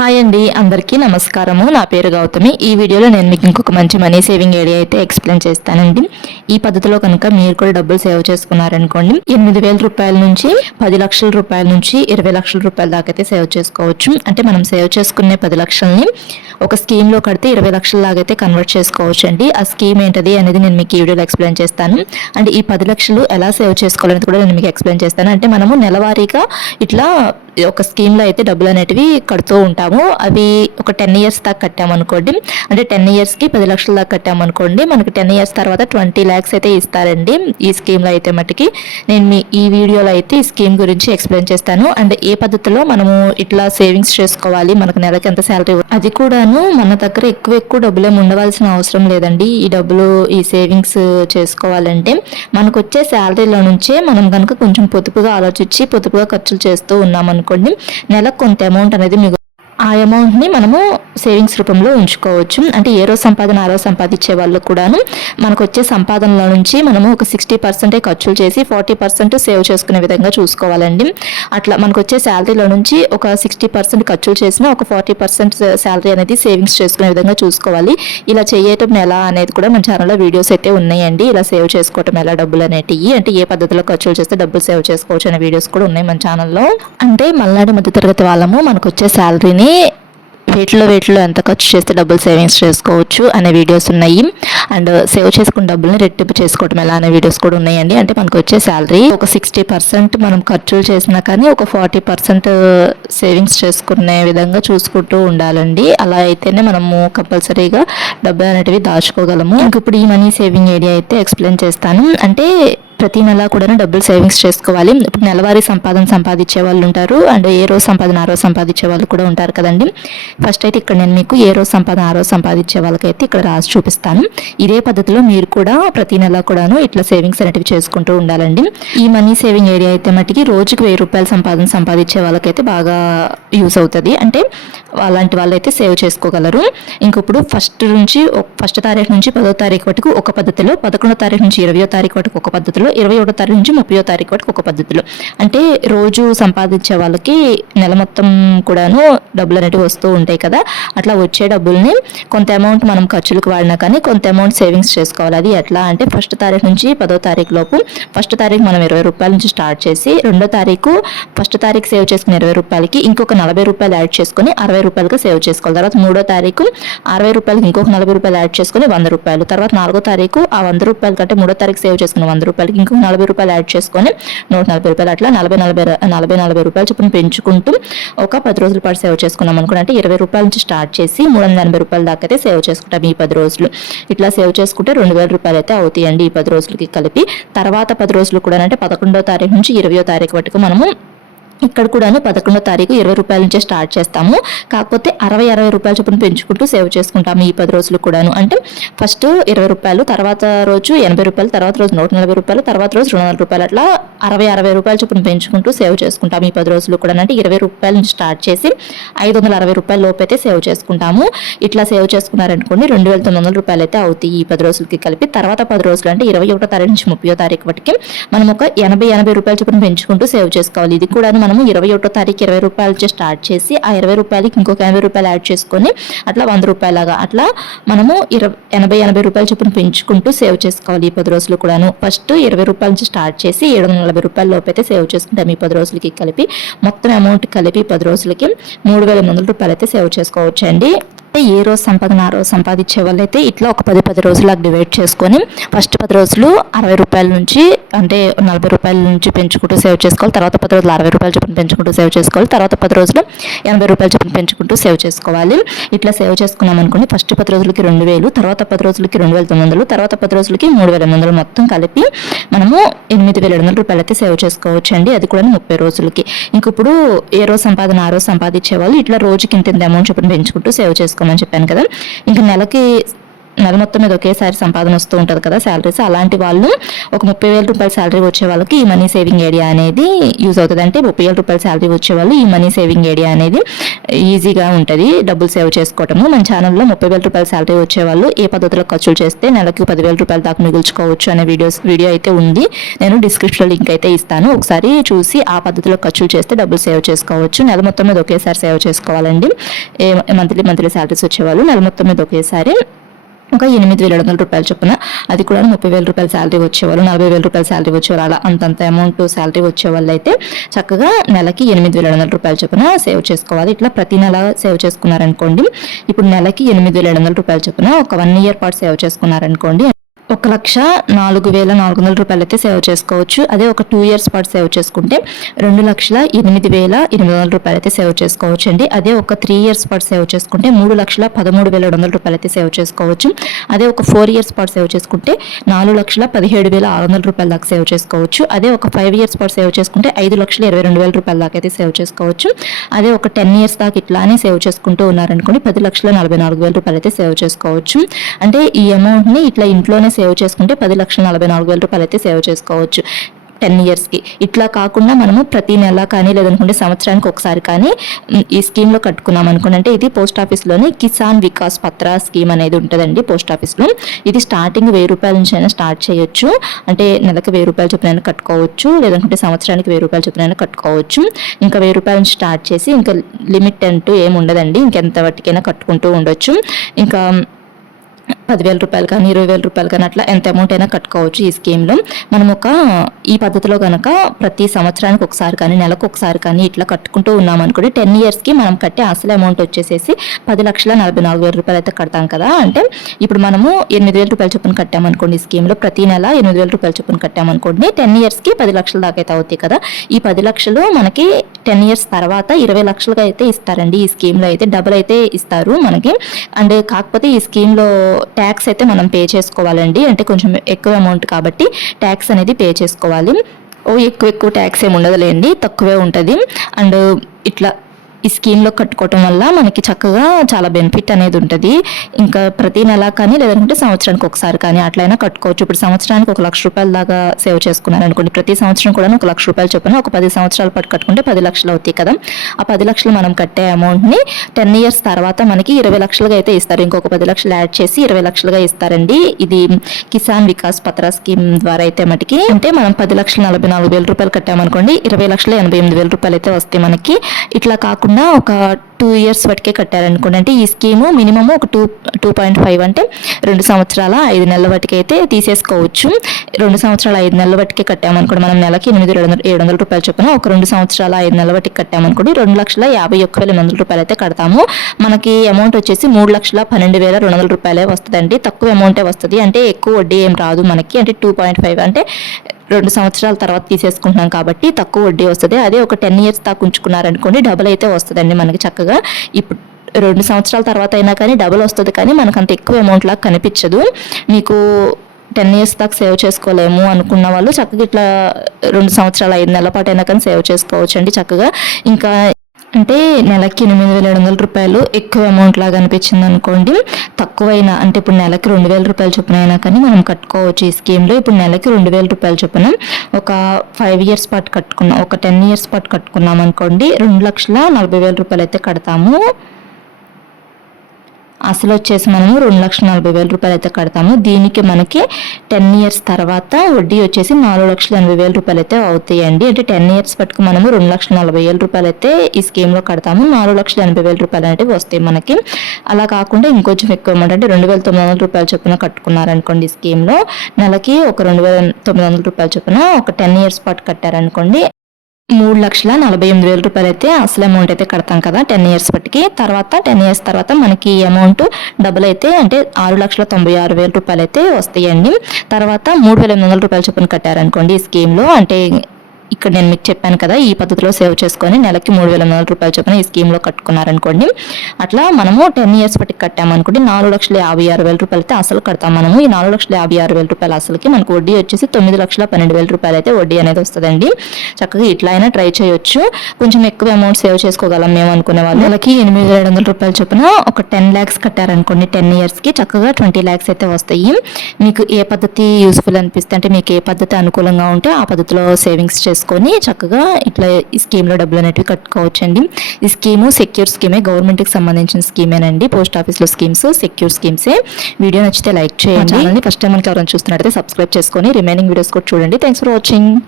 Hi అండి, అందరికీ నమస్కారము. నా పేరు గౌతమి. ఈ వీడియోలో నేను మీకు ఇంకొక మంచి మనీ సేవింగ్ ఐడియా అయితే ఎక్స్ప్లెయిన్ చేస్తానండి. ఈ పద్ధతిలో కనుక మీరు కూడా డబ్బులు సేవ్ చేసుకున్నారనుకోండి, 8,000 రూపాయల నుంచి 10 లక్షల రూపాయల నుంచి 20 లక్షల రూపాయల దాకా అయితే సేవ్ చేసుకోవచ్చు. అంటే మనం సేవ్ చేసుకునే 10 లక్షల్ని ఒక స్కీమ్లో కడితే 20 లక్షల లాగా అయితే కన్వర్ట్ చేసుకోవచ్చు అండి. ఆ స్కీమ్ ఏంటది అనేది నేను మీకు ఈ వీడియోలో ఎక్స్ప్లెయిన్ చేస్తాను. అంటే ఈ 10 లక్షలు ఎలా సేవ్ చేసుకోవాలనేది కూడా నేను మీకు ఎక్స్ప్లెయిన్ చేస్తాను. అంటే మనము నెలవారీగా ఇట్లా ఒక స్కీమ్లో అయితే డబ్బులు అనేటివి కడుతూ ఉంటాము. అవి ఒక 10 ఇయర్స్ దాకా కట్టామనుకోండి, అంటే 10 ఇయర్స్కి 10 లక్షల దాకా కట్టామనుకోండి, మనకు 10 ఇయర్స్ తర్వాత 20 lakhs అయితే ఇస్తారండి ఈ స్కీమ్లో అయితే. మటుకి నేను ఈ వీడియోలో అయితే ఈ స్కీమ్ గురించి ఎక్స్ప్లెయిన్ చేస్తాను. అండ్ ఏ పద్ధతిలో మనము ఇట్లా సేవింగ్స్ చేసుకోవాలి, మనకు నెలకి ఎంత శాలరీ, అది కూడాను మన దగ్గర ఎక్కువ డబ్బులు ఉండవలసిన అవసరం లేదండి. ఈ డబ్బులు ఈ సేవింగ్స్ చేసుకోవాలంటే మనకు వచ్చే శాలరీలో నుంచే మనం కనుక కొంచెం పొదుపుగా ఆలోచించి పొదుపుగా ఖర్చులు చేస్తూ ఉన్నామనుకోండి, నెలకు కొంత అమౌంట్ అనేది ఆ అమౌంట్ని మనము సేవింగ్స్ రూపంలో ఉంచుకోవచ్చు. అంటే ఏ రోజు సంపాదన ఆ రోజు సంపాదించే వాళ్ళు కూడాను మనకు వచ్చే సంపాదనలో నుంచి మనము ఒక 60% ఖర్చులు చేసి 40% సేవ్ చేసుకునే విధంగా చూసుకోవాలండి. అట్లా మనకు వచ్చే శాలరీలో నుంచి ఒక 60% ఖర్చులు చేసిన ఒక 40% శాలరీ అనేది సేవింగ్స్ చేసుకునే విధంగా చూసుకోవాలి. ఇలా చేయటం ఎలా అనేది కూడా మన ఛానల్లో వీడియోస్ అయితే ఉన్నాయండి. ఇలా సేవ్ చేసుకోవటం ఎలా డబ్బులు అనేటివి, అంటే ఏ పద్ధతిలో ఖర్చులు చేస్తే డబ్బులు సేవ్ చేసుకోవచ్చు అనే వీడియోస్ కూడా ఉన్నాయి మన ఛానల్లో. అంటే మల్నాడు మధ్యతరగతి వాళ్ళము మనకు వచ్చే శాలరీని వేటిలో ఎంత ఖర్చు చేస్తే డబ్బులు సేవింగ్స్ చేసుకోవచ్చు అనే వీడియోస్ ఉన్నాయి. అండ్ సేవ్ చేసుకున్న డబ్బుల్ని రెట్టింపు చేసుకోవడం ఎలా అనే వీడియోస్ కూడా ఉన్నాయండి. అంటే మనకు వచ్చే శాలరీ ఒక 60% మనం ఖర్చులు చేసినా కానీ ఒక 40% సేవింగ్స్ చేసుకునే విధంగా చూసుకుంటూ ఉండాలండి. అలా అయితేనే మనము కంపల్సరీగా డబ్బులు అనేటివి దాచుకోగలము. ఇంక ఇప్పుడు ఈ మనీ సేవింగ్ ఐడియా అయితే ఎక్స్ప్లెయిన్ చేస్తాను. అంటే ప్రతి నెల కూడా డబ్బులు సేవింగ్స్ చేసుకోవాలి. ఇప్పుడు నెలవారీ సంపాదించే వాళ్ళు ఉంటారు, అండ్ ఏ రోజు సంపాదన ఆ రోజు సంపాదించే వాళ్ళు కూడా ఉంటారు కదండి. ఫస్ట్ అయితే ఇక్కడ నేను మీకు ఏ రోజు సంపాదన ఆ రోజు సంపాదించే వాళ్ళకైతే ఇక్కడ రాసి చూపిస్తాను. ఇదే పద్ధతిలో మీరు కూడా ప్రతి నెల కూడాను ఇట్లా సేవింగ్స్ అనేటివి చేసుకుంటూ ఉండాలండి. ఈ మనీ సేవింగ్ ఏరియా అయితే మట్టికి రోజుకి 1000 రూపాయల సంపాదించే వాళ్ళకైతే బాగా యూస్ అవుతుంది. అంటే అలాంటి వాళ్ళైతే సేవ్ చేసుకోగలరు. ఇంకొప్పుడు ఫస్ట్ తారీఖు నుంచి 10వ తారీఖు వరకు ఒక పద్ధతిలో, 11వ తారీఖు నుంచి 20వ తారీఖు వరకు ఒక పద్ధతిలో, 21వ తారీఖు నుంచి 30వ తారీఖు వరకు ఒక పద్ధతిలో. అంటే రోజు సంపాదించే వాళ్ళకి నెల మొత్తం కూడాను డబ్బులు అనేటివి వస్తూ ఉంటాయి కదా. అట్లా వచ్చే డబ్బుల్ని కొంత అమౌంట్ మనం ఖర్చులకు వాడినా కానీ కొంత అమౌంట్ సేవింగ్స్ చేసుకోవాలి. అది ఎట్లా అంటే ఫస్ట్ తారీఖు నుంచి 10వ తారీఖు లోపు, ఫస్ట్ తారీఖు మనం 20 రూపాయల నుంచి స్టార్ట్ చేసి, రెండో తారీఖు ఫస్ట్ తారీఖు సేవ్ చేసుకుని 20 రూపాయలకి ఇంకొక 40 రూపాయలు యాడ్ చేసుకుని 60 రూపాయలుగా సేవ్ చేసుకోవాలి. తర్వాత మూడో తారీఖు 60 రూపాయలకి ఇంకొక 40 రూపాయలు యాడ్ చేసుకుని 100 రూపాయలు. తర్వాత నాలుగో తారీఖు ఆ 100 రూపాయల కంటే మూడో తారీఖు సేవ్ చేసుకుని 100 రూపాయలకి ఇంకొక 40 రూపాయలు యాడ్ చేసుకొని 140 రూపాయలు. అట్లా 40 రూపాయలు చొప్పున పెంచుకుంటూ ఒక 10 రోజుల పాటు సేవ్ చేసుకున్నాం అనుకుంటే, అంటే 20 రూపాయల నుంచి స్టార్ట్ చేసి 380 రూపాయల దాకా అయితే సేవ్ చేసుకుంటాం ఈ 10 రోజులు. ఇట్లా సేవ్ చేసుకుంటే 2000 రూపాయలు అయితే అవుతాయండి ఈ 10 రోజులకి కలిపి. తర్వాత 10 రోజులు కూడా అంటే 11వ తారీఖు నుంచి 20వ తారీఖు వరకు మనము ఇక్కడ కూడాను 11వ తారీఖు 20 రూపాయల నుంచే స్టార్ట్ చేస్తాము. కాకపోతే 60 రూపాయల చొప్పున పెంచుకుంటూ సేవ్ చేసుకుంటాము ఈ 10 రోజులు కూడాను. అంటే ఫస్ట్ 20 రూపాయలు, తర్వాత రోజు 80 రూపాయలు, తర్వాత రోజు 140 రూపాయలు, తర్వాత రోజు 200 రూపాయలు, అట్లా 60 రూపాయల చొప్పున పెంచుకుంటూ సేవ్ చేసుకుంటాము ఈ 10 రోజులు కూడా. అంటే 20 రూపాయల నుంచి స్టార్ట్ చేసి 560 రూపాయల లోపు అయితే సేవ్ చేసుకుంటాము. ఇట్లా సేవ్ చేసుకున్నారనుకోండి 2900 రూపాయలు అయితే అవుతాయి ఈ 10 రోజులకి కలిపి. తర్వాత 10 రోజులు అంటే 21వ తారీఖు నుంచి 30వ తారీఖు వరకు మనం ఒక 80 రూపాయల చొప్పున పెంచుకుంటూ సేవ్ చేసుకోవాలి. ఇది కూడా మనము 21వ తారీఖు 20 రూపాయల నుంచి స్టార్ట్ చేసి ఆ 20 రూపాయలకి ఇంకొక 80 రూపాయలు యాడ్ చేసుకొని అట్లా 100 రూపాయలాగా అట్లా మనము 80 రూపాయల చొప్పున పెంచుకుంటూ సేవ్ చేసుకోవాలి ఈ 10 రోజులు కూడాను. ఫస్ట్ 20 రూపాయల నుంచి స్టార్ట్ చేసి 740 రూపాయల లోపు అయితే సేవ్ చేసుకుంటాం ఈ 10 రోజులకి కలిపి. మొత్తం అమౌంట్ కలిపి 10 రోజులకి 3800 రూపాయలు అయితే సేవ్ చేసుకోవచ్చు అండి. ఏ రోజు సంపాదన ఆ రోజు సంపాదించే వాళ్ళైతే ఇట్లా ఒక 10 రోజులకు డివైడ్ చేసుకొని ఫస్ట్ 10 రోజులు 60 రూపాయల నుంచి, అంటే 40 రూపాయల నుంచి పెంచుకుంటూ సేవ్ చేసుకోవాలి. తర్వాత 10 రోజులు 60 రూపాయలు చొప్పున పెంచుకుంటూ సేవ్ చేసుకోవాలి. తర్వాత 10 రోజులు 80 రూపాయలు చొప్పున పెంచుకుంటూ సేవ్ చేసుకోవాలి. ఇట్లా సేవ్ చేసుకున్నాం అనుకోండి, ఫస్ట్ 10 రోజులకి 2000, తర్వాత 10 రోజులకి 2900, తర్వాత 10 రోజులకి 3800, మొత్తం కలిపి మనము 8700 రూపాయలు అయితే సేవ్ చేసుకోవచ్చు అండి. అది కూడా 30 రోజులకి. ఇంకప్పుడు ఏ రోజు సంపాదన ఆ రోజు సంపాదించే వాళ్ళు ఇట్లా రోజుకి ఇంత అమౌంట్ చొప్పున పెంచుకుంటూ సేవ్ చేసుకోమని చెప్పాను కదా. ఇంకా నెలకి నెల మొత్తం మీద ఒకేసారి సంపాదన వస్తూ ఉంటుంది కదా శాలరీస్, అలాంటి వాళ్ళు ఒక 30,000 రూపాయల శాలరీ వచ్చే వాళ్ళకి ఈ మనీ సేవింగ్ ఐడియా అనేది యూజ్ అవుతుంది. అంటే 30,000 రూపాయల శాలరీ వచ్చే వాళ్ళు ఈ మనీ సేవింగ్ ఐడియా అనేది ఈజీగా ఉంటుంది డబ్బులు సేవ్ చేసుకోవటము. మన ఛానల్లో 30,000 రూపాయల శాలరీ వచ్చే వాళ్ళు ఏ పద్ధతిలో ఖర్చులు చేస్తే నెలకి 10,000 రూపాయల దాకా మిగుల్చుకోవచ్చు అనే వీడియో అయితే ఉంది. నేను డిస్క్రిప్షన్లో లింక్ అయితే ఇస్తాను, ఒకసారి చూసి ఆ పద్ధతిలో ఖర్చులు చేస్తే డబ్బులు సేవ్ చేసుకోవచ్చు. నెల మొత్తం మీద ఒకేసారి సేవ్ చేసుకోవాలండి. మంత్లీ శాలరీస్ వచ్చేవాళ్ళు నెల మొత్తం మీద ఒకేసారి ఒక 8,700 రూపాయలు చొప్పున, అది కూడా 30,000 రూపాయల శాలరీ వచ్చేవాళ్ళు, 40,000 రూపాయల శాలరీ వచ్చేవాళ్ళు, అలా అంతంత అమౌంట్ శాలరీ వచ్చేవాళ్ళు అయితే చక్కగా నెలకి 8,700 రూపాయల చొప్పున సేవ్ చేసుకోవాలి. ఇట్లా ప్రతి నెల సేవ్ చేసుకున్నారనుకోండి, ఇప్పుడు నెలకి 8,700 రూపాయల చొప్పున ఒక 1 ఇయర్ పాటు సేవ్ చేసుకున్నారనుకోండి 1,04,400 రూపాయలు అయితే సేవ్ చేసుకోవచ్చు. అదే ఒక 2 ఇయర్స్ పాటు సేవ్ చేసుకుంటే 2,08,800 రూపాయలు అయితే సేవ్ చేసుకోవచ్చు అండి. అదే ఒక 3 ఇయర్స్ పాటు సేవ్ చేసుకుంటే 3,13,700 రూపాయలు అయితే సేవ్ చేసుకోవచ్చు. అదే ఒక 4 ఇయర్స్ పాటు సేవ్ చేసుకుంటే 4,17,600 రూపాయల దాకా సేవ్ చేసుకోవచ్చు. అదే ఒక 5 ఇయర్స్ పాటు సేవ్ చేసుకుంటే 5,22,000 రూపాయల దాకా అయితే సేవ్ చేసుకోవచ్చు. అదే ఒక 10 ఇయర్స్ దాకా ఇట్లానే సేవ్ చేసుకుంటూ ఉన్నారనుకోండి 10,44,000 రూపాయలు అయితే సేవ్ చేసుకోవచ్చు. అంటే ఈ అమౌంట్ని ఇట్లా ఇంట్లోనే సేవ్ చేసుకుంటే 10,44,000 రూపాయలు అయితే సేవ్ చేసుకోవచ్చు 10 ఇయర్స్కి. ఇట్లా కాకుండా మనము ప్రతి నెల కానీ లేదనుకుంటే సంవత్సరానికి ఒకసారి కానీ ఈ స్కీమ్లో కట్టుకున్నాం అనుకోండి, అంటే ఇది పోస్ట్ ఆఫీస్లోని కిసాన్ వికాస్ పత్ర స్కీమ్ అనేది ఉంటుందండి పోస్ట్ ఆఫీస్లో. ఇది స్టార్టింగ్ 1,000 రూపాయల నుంచి అయినా స్టార్ట్ చేయొచ్చు. అంటే నెలకు 1,000 రూపాయల చొప్పున కట్టుకోవచ్చు, లేదంటే సంవత్సరానికి 1,000 రూపాయల చొప్పున కట్టుకోవచ్చు. ఇంకా 1,000 రూపాయల నుంచి స్టార్ట్ చేసి ఇంకా లిమిట్ అంటూ ఏమి ఉండదండి, ఇంకెంత వాటికైనా కట్టుకుంటూ ఉండొచ్చు. ఇంకా 10,000 రూపాయలు కానీ 20,000 రూపాయలు కానీ అట్లా ఎంత అమౌంట్ అయినా కట్టుకోవచ్చు ఈ స్కీమ్లో. మనం ఈ పద్ధతిలో కనుక ప్రతి సంవత్సరానికి ఒకసారి కానీ నెలకు ఒకసారి కానీ ఇట్లా కట్టుకుంటూ ఉన్నామనుకోండి 10 ఇయర్స్కి మనం కట్టే అసలు అమౌంట్ వచ్చేసేసి 10,44,000 రూపాయలు అయితే కడతాం కదా. అంటే ఇప్పుడు మనము 8,000 రూపాయల చొప్పున కట్టామనుకోండి ఈ స్కీమ్లో, ప్రతి నెల 8,000 రూపాయల చొప్పున కట్టామనుకోండి 10 ఇయర్స్కి 10 లక్షల దాకా అయితే అవుతాయి కదా. ఈ 10 లక్షలు మనకి 10 ఇయర్స్ తర్వాత 20 లక్షలుగా అయితే ఇస్తారండి. ఈ స్కీమ్లో అయితే డబుల్ అయితే ఇస్తారు మనకి. అండ్ కాకపోతే ఈ స్కీమ్లో ట్యాక్స్ అయితే మనం పే చేసుకోవాలండి, అంటే కొంచెం ఎక్కువ అమౌంట్ కాబట్టి ట్యాక్స్ అనేది పే చేసుకోవాలి. ఎక్కువ ట్యాక్స్ ఏమి ఉండదులేండి, తక్కువే ఉంటుంది. అండ్ ఇట్లా ఈ స్కీమ్లో కట్టుకోవటం వల్ల మనకి చక్కగా చాలా బెనిఫిట్ అనేది ఉంటుంది. ఇంకా ప్రతి నెల కానీ లేదంటే సంవత్సరానికి ఒకసారి కానీ అట్లయినా కట్టుకోవచ్చు. ఇప్పుడు సంవత్సరానికి 1,00,000 రూపాయల దాకా సేవ్ చేసుకున్నారనుకోండి, ప్రతి సంవత్సరం కూడా 1,00,000 రూపాయలు చొప్పున ఒక 10 సంవత్సరాల పాటు కట్టుకుంటే 10 లక్షలు అవుతాయి కదా. ఆ 10 లక్షలు మనం కట్టే అమౌంట్ని 10 ఇయర్స్ తర్వాత మనకి 20 లక్షలుగా అయితే ఇస్తారు. ఇంకొక 10 లక్షలు యాడ్ చేసి 20 లక్షలుగా ఇస్తారండి. ఇది కిసాన్ వికాస్ పత్ర స్కీమ్ ద్వారా అయితే మటుకి, అంటే మనం 10,44,000 రూపాయలు కట్టామనుకోండి 20,88,000 రూపాయలు అయితే వస్తాయి మనకి. ఇట్లా కాకుండా ఒక 2 ఇయర్స్ వరకే కట్టారనుకోండి, అంటే ఈ స్కీము మినిమం ఒక 2.5 అంటే 2 సంవత్సరాల 5 నెలల వరకు అయితే తీసేసుకోవచ్చు. 2 సంవత్సరాల 5 నెలల వరకే కట్టామనుకోండి మనం నెలకి 8,700 రూపాయలు చొప్పున ఒక 2 సంవత్సరాల 5 నెలల వరకు కట్టామనుకోండి 2,51,800 రూపాయలు అయితే కడతాము. మనకి అమౌంట్ వచ్చేసి 3,12,200 రూపాయలే వస్తుందండి. తక్కువ అమౌంటే వస్తుంది, అంటే ఎక్కువ వడ్డీ ఏం రాదు మనకి. అంటే 2.5 అంటే 2 సంవత్సరాల తర్వాత తీసేసుకుంటున్నాం కాబట్టి తక్కువ వడ్డీ వస్తుంది. అదే ఒక 10 ఇయర్స్ దాకా ఉంచుకున్నారనుకోండి డబుల్ అయితే వస్తుందండి మనకి చక్కగా. ఇప్పుడు 2 సంవత్సరాల తర్వాత అయినా కానీ డబుల్ వస్తుంది, కానీ మనకు అంత ఎక్కువ అమౌంట్ లాగా కనిపించదు. మీకు 10 ఇయర్స్ దాకా సేవ్ చేసుకోలేము అనుకున్న వాళ్ళు చక్కగా ఇట్లా 2 సంవత్సరాల 5 నెలల పాటు అయినా కానీ సేవ్ చేసుకోవచ్చు అండి చక్కగా. ఇంకా అంటే నెలకి 8,700 రూపాయలు ఎక్కువ అమౌంట్ లాగా అనిపించింది అనుకోండి, తక్కువైనా అంటే ఇప్పుడు నెలకి 2,000 రూపాయల చొప్పున అయినా కానీ మనం కట్టుకోవచ్చు ఈ స్కీమ్లో. ఇప్పుడు నెలకి 2,000 రూపాయల చొప్పున ఒక 5 ఇయర్స్ పాటు కట్టుకున్నాం, ఒక 10 ఇయర్స్ పాటు కట్టుకున్నాం అనుకోండి 2,40,000 రూపాయలు అయితే కడతాము. అసలు వచ్చేసి మనము 2,40,000 రూపాయలు అయితే కడతాము. దీనికి మనకి 10 ఇయర్స్ తర్వాత వడ్డీ వచ్చేసి 4,80,000 రూపాయలు అయితే అవుతాయండి. అంటే 10 ఇయర్స్ పట్టుకు మనము 2,40,000 రూపాయలు అయితే ఈ స్కీమ్లో కడతాము. 4,80,000 రూపాయలు అనేవి వస్తాయి మనకి. అలా కాకుండా ఇంకొంచెం ఎక్కువ అమౌంట్ అంటే 2,900 రూపాయల చొప్పున కట్టుకున్నారనుకోండి ఈ స్కీమ్లో, నెలకి ఒక 2,900 రూపాయల చొప్పున ఒక 10 ఇయర్స్ పాటు కట్టారనుకోండి 3,48,000 రూపాయలు అయితే అసలు అమౌంట్ అయితే కడతాం కదా 10 ఇయర్స్ పట్టుకి. తర్వాత 10 ఇయర్స్ తర్వాత మనకి ఈ అమౌంట్ డబుల్ అయితే అంటే 6,96,000 రూపాయలు అయితే వస్తాయండి. తర్వాత 3,800 రూపాయల చొప్పున కట్టారనుకోండి ఈ స్కీమ్లో, అంటే ఇక్కడ నేను మీకు చెప్పాను కదా, ఈ పద్ధతిలో సేవ్ చేసుకొని నెలకి 3,400 రూపాయలు చొప్పున ఈ స్కీమ్లో కట్టుకున్నారనుకోండి, అట్లా మనము 10 ఇయర్స్ బట్టి కట్టామనుకోండి 4,56,000 రూపాయలు అయితే అసలు కడతాం. మనము ఈ 4,56,000 రూపాయలు అసలుకి మనకు వడ్డీ వచ్చేసి 9,12,000 రూపాయలు అయితే వడ్డీ అనేది వస్తుందండి. చక్కగా ఇట్లా అయినా ట్రై చేయొచ్చు. కొంచెం ఎక్కువ అమౌంట్ సేవ్ చేసుకోగలం మేము అనుకునే వాళ్ళు. నెలకి 8,700 రూపాయలు చొప్పున ఒక 10 lakhs కట్టారనుకోండి 10 ఇయర్స్కి చక్కగా 20 lakhs అయితే వస్తాయి. మీకు ఏ పద్ధతి యూస్ఫుల్ అనిపిస్తే, అంటే మీకు ఏ పద్ధతి అనుకూలంగా ఉంటే ఆ పద్ధతిలో సేవింగ్స్ చేసుకొని చక్కగా ఇట్లా ఈ స్కీమ్లో డబ్బులు అనేవి కట్టుకోవచ్చండి. ఈ స్కీము సెక్యూర్ స్కీమే, గవర్నమెంట్కి సంబంధించిన స్కీమేనండి. పోస్ట్ ఆఫీస్లో స్కీమ్స్ సెక్యూర్ స్కీమ్సే. వీడియో నచ్చితే లైక్ చేయండి. ఛానల్ని ఫస్ట్ టైం మనకి ఎవరైనా చూస్తున్నట్టయితే సబ్స్క్రైబ్ చేసుకొని రిమైనింగ్ వీడియోస్ కూడా చూడండి. Thanks for watching.